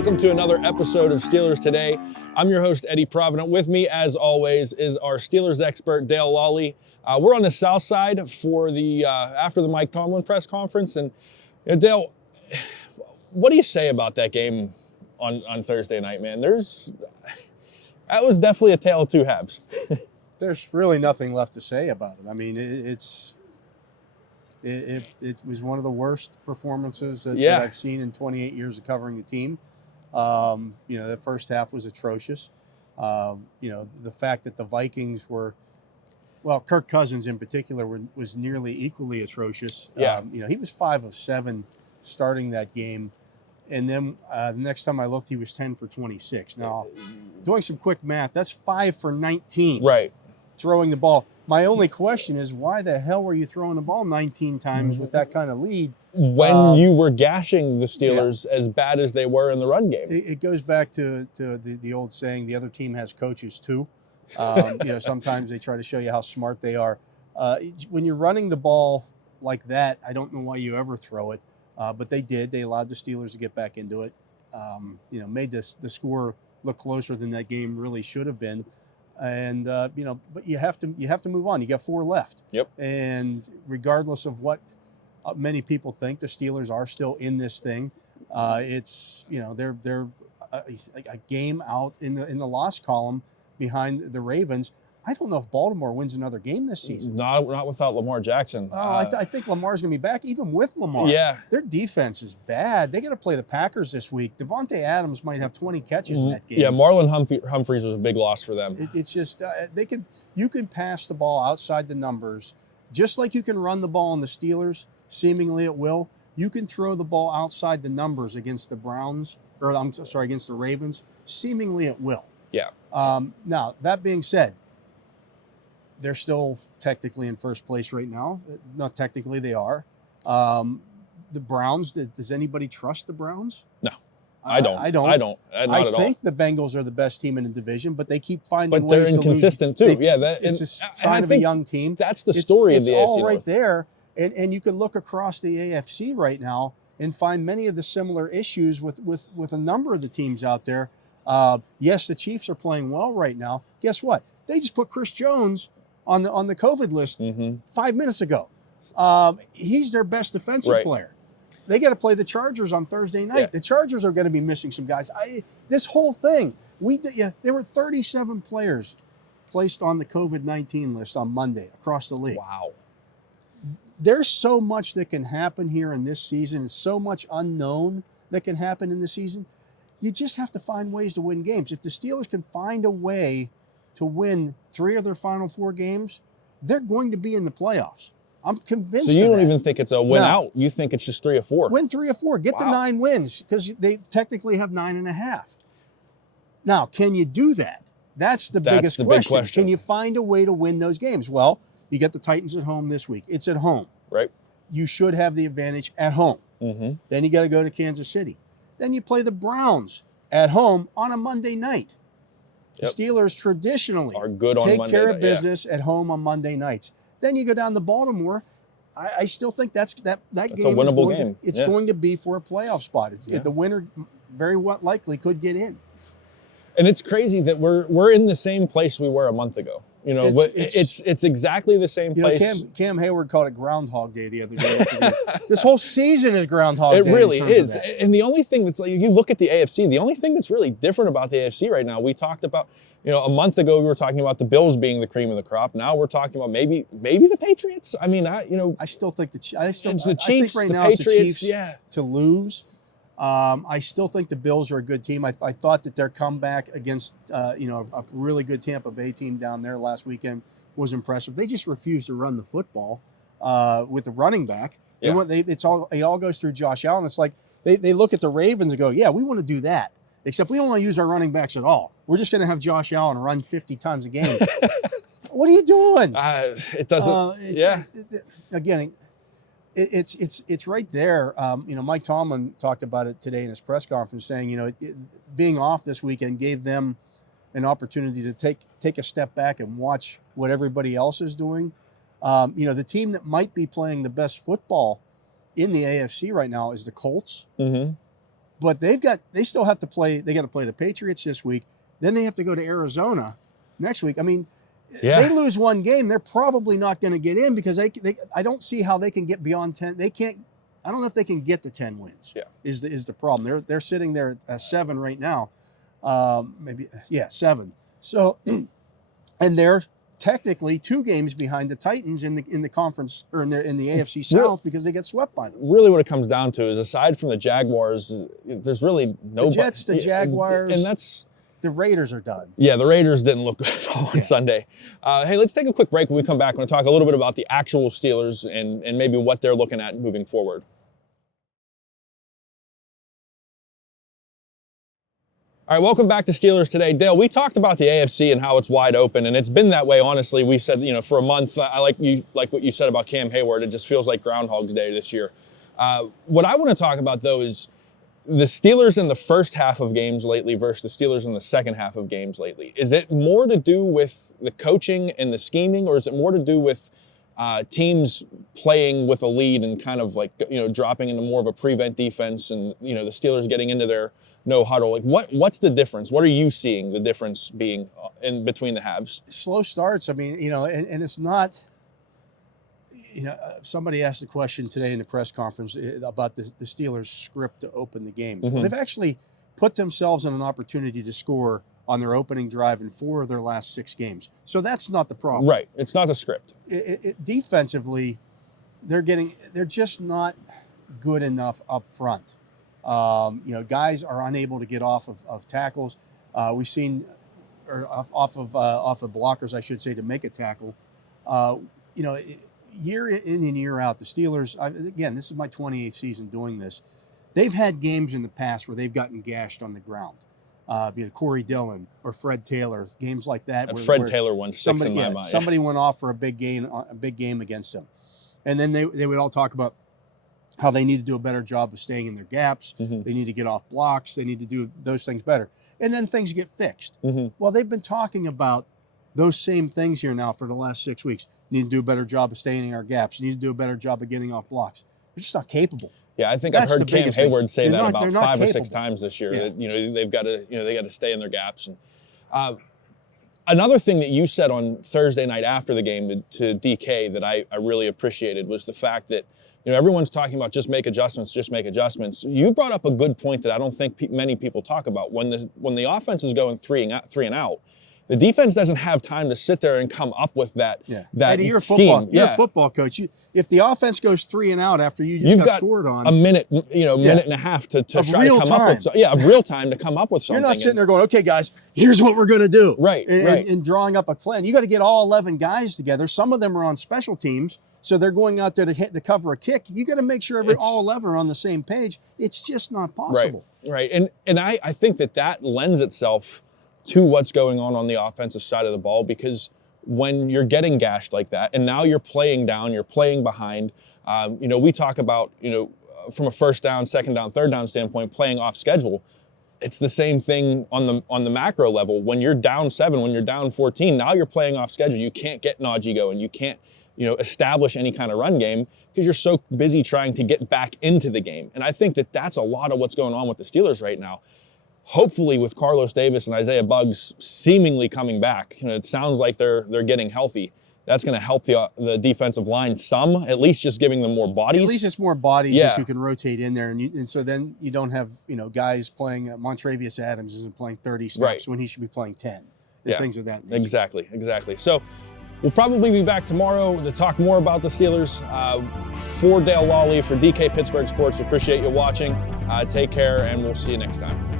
welcome to another episode of Steelers Today. I'm your host, Eddie Provident. With me, as always, is our Steelers expert, Dale Lolley. We're on the south side for the after the Mike Tomlin press conference. And Dale, what do you say about that game on Thursday night, man? That was definitely a tale of two halves. There's really nothing left to say about it. I mean, it was one of the worst performances that I've seen in 28 years of covering the team. The first half was atrocious. The fact that the Vikings were, Kirk Cousins in particular was nearly equally atrocious. Yeah. He was 5 of 7 starting that game. And then the next time I looked, he was 10 for 26. Now, doing some quick math, that's 5 for 19. Right. Throwing the ball. My only question is, why the hell were you throwing the ball 19 times with that kind of lead? When you were gashing the Steelers as bad as they were in the run game. It goes back to the old saying, the other team has coaches too. Sometimes they try to show you how smart they are. When you're running the ball like that, I don't know why you ever throw it. But they did. They allowed the Steelers to get back into it. Made the score look closer than that game really should have been. And but you have to move on. You got 4 left. Yep. And regardless of what many people think, the Steelers are still in this thing. They're a game out in the loss column behind the Ravens. I don't know if Baltimore wins another game this season. Not without Lamar Jackson. I think Lamar's going to be back, even with Lamar. Yeah. Their defense is bad. They got to play the Packers this week. Devontae Adams might have 20 catches in that game. Yeah, Marlon Humphreys was a big loss for them. It's just you can pass the ball outside the numbers, just like you can run the ball on the Steelers. Seemingly it will. You can throw the ball outside the numbers against the against the Ravens. Seemingly it will. Yeah. Now, that being said, they're still technically in first place right now. Not technically, they are. The Browns, does anybody trust the Browns? No, I don't. I don't. Not at all. I think the Bengals are the best team in the division, but they keep finding ways to lose. But they're inconsistent too. It's a sign of a young team. That's the story of the AFC It's all right North. there. And you can look across the AFC right now and find many of the similar issues with a number of the teams out there. Yes, the Chiefs are playing well right now. Guess what? They just put Chris Jones on the COVID list 5 minutes ago. He's their best defensive player. They got to play the Chargers on Thursday night. Yeah. The Chargers are going to be missing some guys. This whole thing, there were 37 players placed on the COVID-19 list on Monday across the league. Wow. There's so much that can happen here in this season. It's so much unknown that can happen in the season. You just have to find ways to win games. If the Steelers can find a way to win 3 of their final 4 games, they're going to be in the playoffs. I'm convinced So you of don't that. even think it's a win out. You think it's just 3 or 4. Win 3 or 4. Get to 9 wins, because they technically have 9.5. Now, can you do that? That's the biggest big question. question. Can you find a way to win those games? Well, you get the Titans at home this week. It's at home. Right. You should have the advantage at home. Mm-hmm. Then you got to go to Kansas City. Then you play the Browns at home on a Monday night. The Steelers traditionally are good on take Monday care night, of business at home on Monday nights. Then you go down to Baltimore. I still think that game a winnable game. It's going to be for a playoff spot. The winner very likely could get in. And it's crazy that we're in the same place we were a month ago. It's exactly the same place. Cam Hayward called it Groundhog Day the other day. This whole season is Groundhog Day. It really is. And the only thing that's you look at the AFC, the only thing that's really different about the AFC right now, we talked about, a month ago we were talking about the Bills being the cream of the crop. Now we're talking about maybe the Patriots. I mean, I still think the Chiefs, I think right now Patriots, it's the Chiefs to lose. I still think the Bills are a good team. I thought that their comeback against a really good Tampa Bay team down there last weekend was impressive. They just refused to run the football with the running back. Yeah. It all goes through Josh Allen. It's like they look at the Ravens and go, yeah, we want to do that, except we don't want to use our running backs at all. We're just going to have Josh Allen run 50 times a game. What are you doing? It doesn't. Again. It's right there. Mike Tomlin talked about it today in his press conference, saying, being off this weekend gave them an opportunity to take a step back and watch what everybody else is doing. The team that might be playing the best football in the AFC right now is the Colts. Mm-hmm. But they still have to play. They got to play the Patriots this week. Then they have to go to Arizona next week. I mean, they lose one game, they're probably not going to get in because I don't see how they can get beyond 10. They can't. I don't know if they can get to 10 wins. Yeah, is the problem. They're sitting there at 7 right now. 7. So, and they're technically 2 games behind the Titans in the conference or in the AFC South because they get swept by them. Really, what it comes down to is, aside from the Jaguars, there's really no the Jets, the Jaguars, and that's the Raiders are done. Yeah, the Raiders didn't look good at all on Sunday. Hey, let's take a quick break. When we come back, we're going to talk a little bit about the actual Steelers and maybe what they're looking at moving forward. All right, welcome back to Steelers Today. Dale, we talked about the AFC and how it's wide open, and it's been that way, honestly. We said, for a month, I like what you said about Cam Hayward. It just feels like Groundhog's Day this year. What I want to talk about, though, is the Steelers in the first half of games lately versus the Steelers in the second half of games lately. Is it more to do with the coaching and the scheming, or is it more to do with teams playing with a lead and kind of dropping into more of a prevent defense and, the Steelers getting into their no huddle? What's the difference? What are you seeing the difference being in between the halves? Slow starts. I mean, and it's not, somebody asked a question today in the press conference about the Steelers script to open the games. Mm-hmm. Well, they've actually put themselves in an opportunity to score on their opening drive in 4 of their last 6 games. So that's not the problem. Right. It's not the script. Defensively, they're just not good enough up front. Guys are unable to get off of tackles. We've seen, or off of blockers, I should say, to make a tackle. Year in and year out, the Steelers, again, this is my 28th season doing this. They've had games in the past where they've gotten gashed on the ground. Corey Dillon or Fred Taylor, games like that. Fred Taylor one sticks in my mind. Somebody went off for a big game against them. And then they would all talk about how they need to do a better job of staying in their gaps. Mm-hmm. They need to get off blocks. They need to do those things better. And then things get fixed. Mm-hmm. Well, they've been talking about those same things here now for the last 6 weeks. Need to do a better job of staying in our gaps. Need to do a better job of getting off blocks. They're just not capable. Yeah, I think I've heard Cam Hayward say that about 5 or 6 times this year. Yeah. That they've got to they got to stay in their gaps. And another thing that you said on Thursday night after the game to DK that I really appreciated was the fact that everyone's talking about just make adjustments. You brought up a good point that I don't think many people talk about. When the offense is going three and out, the defense doesn't have time to sit there and come up with that. Yeah. That Eddie, you're scheme. You're a football coach. If the offense goes 3 and out after you just got scored on, a minute, minute and a half to try to come up with of real time to come up with something. You're not sitting there going, okay, guys, here's what we're going to do. Right. And drawing up a plan. You got to get all 11 guys together. Some of them are on special teams, so they're going out there to cover a kick. You got to make sure all 11 are on the same page. It's just not possible. Right. And I think that lends itself to what's going on the offensive side of the ball, because when you're getting gashed like that and now you're playing down, you're playing behind, we talk about, from a first down, second down, third down standpoint, playing off schedule. It's the same thing on the macro level. When you're down 7, when you're down 14, now you're playing off schedule. You can't get Najee going. You can't, establish any kind of run game because you're so busy trying to get back into the game. And I think that's a lot of what's going on with the Steelers right now. Hopefully, with Carlos Davis and Isaiah Buggs seemingly coming back, it sounds like they're getting healthy. That's going to help the defensive line some, at least just giving them more bodies. At least it's more bodies that you can rotate in there, and so then you don't have guys playing. Montravius Adams isn't playing 30 snaps when he should be playing 10. And things of that nature. Exactly. So we'll probably be back tomorrow to talk more about the Steelers. For Dale Lolley, for DK Pittsburgh Sports, we appreciate you watching. Take care, and we'll see you next time.